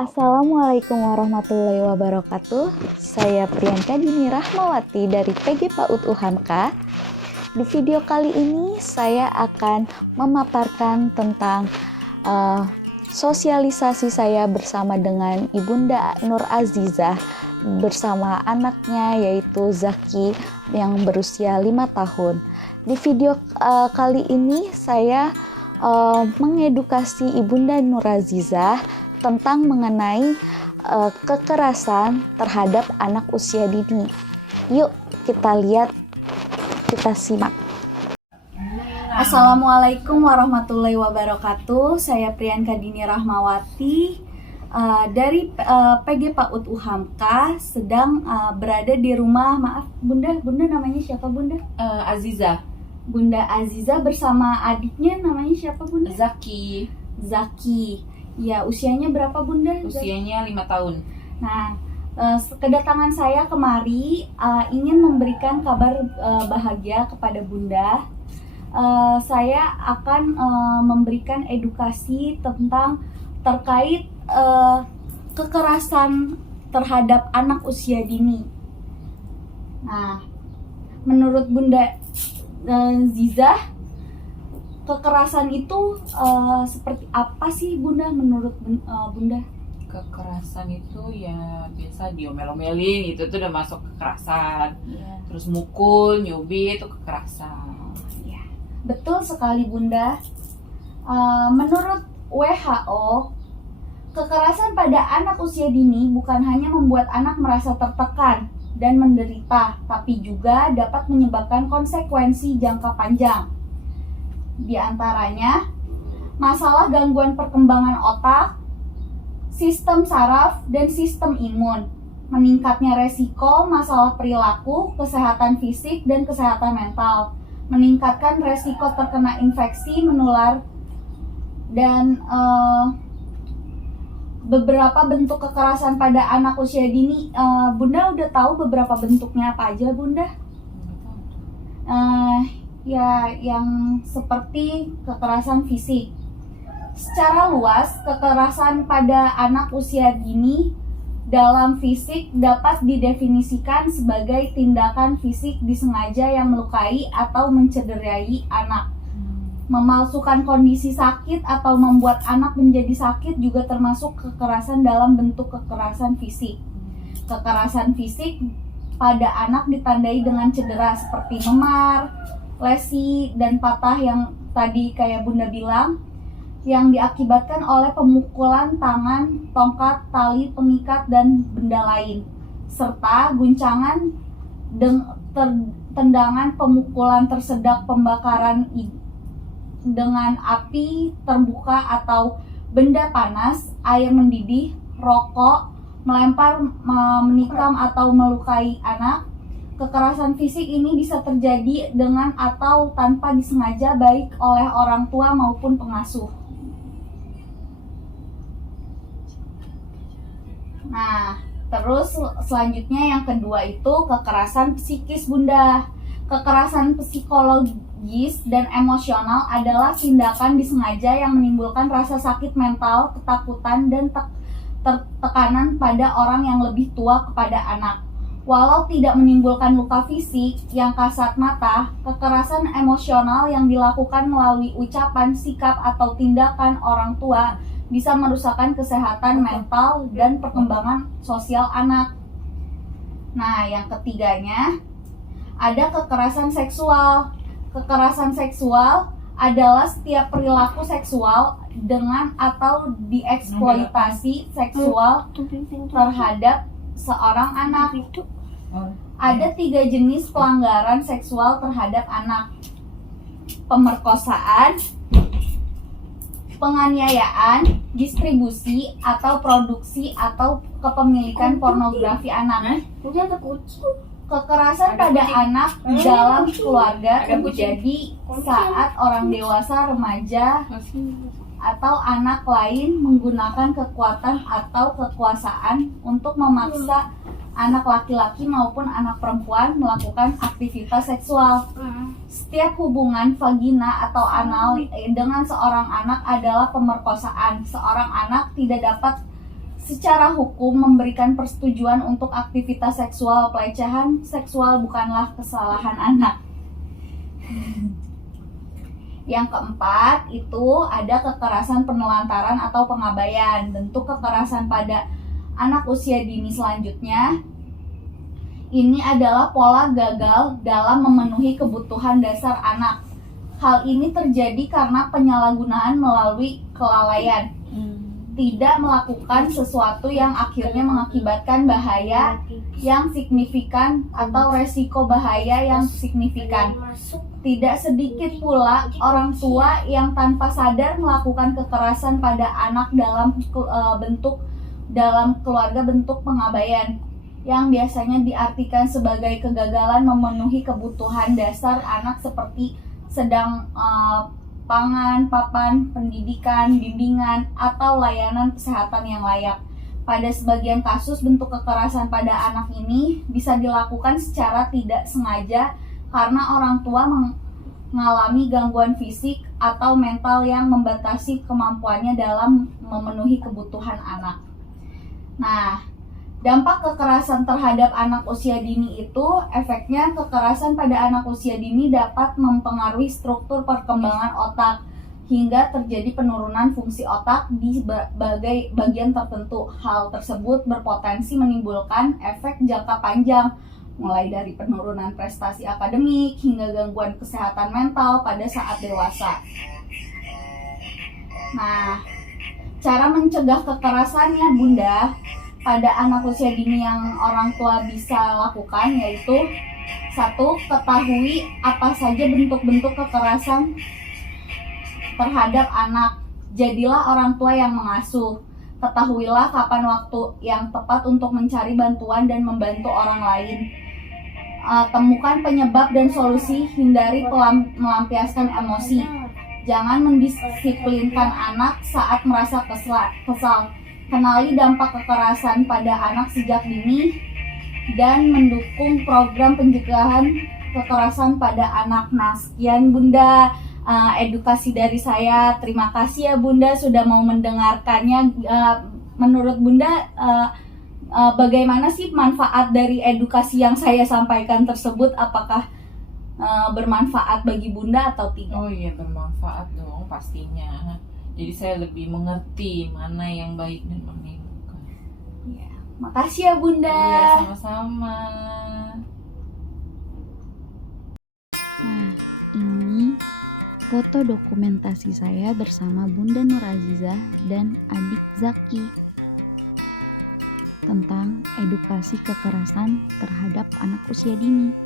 Assalamualaikum warahmatullahi wabarakatuh. Saya Priyanka Dini Rahmawati dari PG PAUD UHAMKA. Di video kali ini saya akan memaparkan tentang sosialisasi saya bersama dengan Ibunda Nur Azizah bersama anaknya yaitu Zaki yang berusia 5 tahun. Di video kali ini saya mengedukasi Ibunda Nur Azizah tentang mengenai kekerasan terhadap anak usia dini. Yuk kita lihat, kita simak. Assalamualaikum warahmatullahi wabarakatuh. Saya Priyanka Dini Rahmawati dari PG PAUD UHAMKA, sedang berada di rumah. Maaf Bunda namanya siapa Bunda? Azizah. Bunda Azizah bersama adiknya, namanya siapa Bunda? Zaki. Ya, usianya berapa Bunda? Usianya 5 tahun. Nah, kedatangan saya kemari ingin memberikan kabar bahagia kepada Bunda. Saya akan memberikan edukasi terkait kekerasan terhadap anak usia dini. Nah, menurut Bunda Zizah, kekerasan itu seperti apa sih Bunda menurut Bunda? Kekerasan itu ya biasa diomel-omelin gitu, udah masuk kekerasan. Terus mukul, nyubit itu kekerasan. Ya, betul sekali Bunda. Menurut WHO, kekerasan pada anak usia dini bukan hanya membuat anak merasa tertekan dan menderita, tapi juga dapat menyebabkan konsekuensi jangka panjang. Di antaranya, masalah gangguan perkembangan otak, sistem saraf, dan sistem imun, meningkatnya resiko masalah perilaku, kesehatan fisik, dan kesehatan mental, meningkatkan resiko terkena infeksi menular, dan beberapa bentuk kekerasan pada anak usia dini. Bunda udah tahu beberapa bentuknya apa aja Bunda? Ya, yang seperti kekerasan fisik. Secara luas, kekerasan pada anak usia dini dalam fisik dapat didefinisikan sebagai tindakan fisik disengaja yang melukai atau mencederai anak. Memalsukan kondisi sakit atau membuat anak menjadi sakit juga termasuk kekerasan dalam bentuk kekerasan fisik. Kekerasan fisik pada anak ditandai dengan cedera seperti memar, lesi, dan patah yang tadi kayak Bunda bilang, yang diakibatkan oleh pemukulan tangan, tongkat, tali pengikat, dan benda lain, serta guncangan, tendangan, pemukulan tersedak, pembakaran dengan api terbuka atau benda panas, air mendidih, rokok, melempar, menikam, atau melukai anak. Kekerasan fisik ini bisa terjadi dengan atau tanpa disengaja baik oleh orang tua maupun pengasuh. Nah, terus selanjutnya yang kedua itu kekerasan psikis Bunda. Kekerasan psikologis dan emosional adalah tindakan disengaja yang menimbulkan rasa sakit mental, ketakutan, dan tekanan pada orang yang lebih tua kepada anak. Walau tidak menimbulkan luka fisik yang kasat mata, kekerasan emosional yang dilakukan melalui ucapan, sikap, atau tindakan orang tua bisa merusakkan kesehatan mental dan perkembangan sosial anak. Nah, yang ketiganya ada kekerasan seksual. Kekerasan seksual adalah setiap perilaku seksual dengan atau dieksploitasi seksual terhadap seorang anak. Ada 3 jenis pelanggaran seksual terhadap anak: pemerkosaan, penganiayaan, distribusi atau produksi atau kepemilikan pornografi anak. Kekerasan pada anak dalam keluarga terjadi saat orang dewasa, remaja, atau anak lain menggunakan kekuatan atau kekuasaan untuk memaksa anak laki-laki maupun anak perempuan melakukan aktivitas seksual. Setiap hubungan vagina atau anal dengan seorang anak adalah pemerkosaan. Seorang anak tidak dapat Secara hukum memberikan persetujuan untuk aktivitas seksual. Pelecehan seksual bukanlah kesalahan anak. Yang keempat itu ada kekerasan penelantaran atau pengabaian. Bentuk kekerasan pada anak usia dini selanjutnya ini adalah pola gagal dalam memenuhi kebutuhan dasar anak. Hal ini terjadi karena penyalahgunaan melalui kelalaian. Tidak melakukan sesuatu yang akhirnya mengakibatkan bahaya yang signifikan atau resiko bahaya yang signifikan. Tidak sedikit pula orang tua yang tanpa sadar melakukan kekerasan pada anak dalam keluarga bentuk pengabaian yang biasanya diartikan sebagai kegagalan memenuhi kebutuhan dasar anak seperti pangan, papan, pendidikan, bimbingan, atau layanan kesehatan yang layak. Pada sebagian kasus, bentuk kekerasan pada anak ini bisa dilakukan secara tidak sengaja karena orang tua mengalami gangguan fisik atau mental yang membatasi kemampuannya dalam memenuhi kebutuhan anak. Nah, dampak kekerasan terhadap anak usia dini itu, efeknya kekerasan pada anak usia dini dapat mempengaruhi struktur perkembangan otak hingga terjadi penurunan fungsi otak di bagian tertentu. Hal tersebut berpotensi menimbulkan efek jangka panjang, mulai dari penurunan prestasi akademik hingga gangguan kesehatan mental pada saat dewasa. Nah, cara mencegah kekerasannya, Bunda, pada anak usia dini yang orang tua bisa lakukan yaitu: 1. Ketahui apa saja bentuk-bentuk kekerasan terhadap anak. Jadilah orang tua yang mengasuh. Ketahuilah kapan waktu yang tepat untuk mencari bantuan dan membantu orang lain. Temukan penyebab dan solusi, hindari melampiaskan emosi. Jangan mendisiplinkan anak saat merasa kesal. Kenali dampak kekerasan pada anak sejak dini dan mendukung program pencegahan kekerasan pada anak. Nah, sekian Bunda edukasi dari saya. Terima kasih ya Bunda sudah mau mendengarkannya. Menurut Bunda bagaimana sih manfaat dari edukasi yang saya sampaikan tersebut? Apakah bermanfaat bagi Bunda atau tidak? Oh iya, bermanfaat dong pastinya. Jadi saya lebih mengerti mana yang baik dan mana yang bukan. Ya, makasih ya Bunda. Iya, sama-sama. Nah, ini foto dokumentasi saya bersama Bunda Nur Azizah dan adik Zaki tentang edukasi kekerasan terhadap anak usia dini.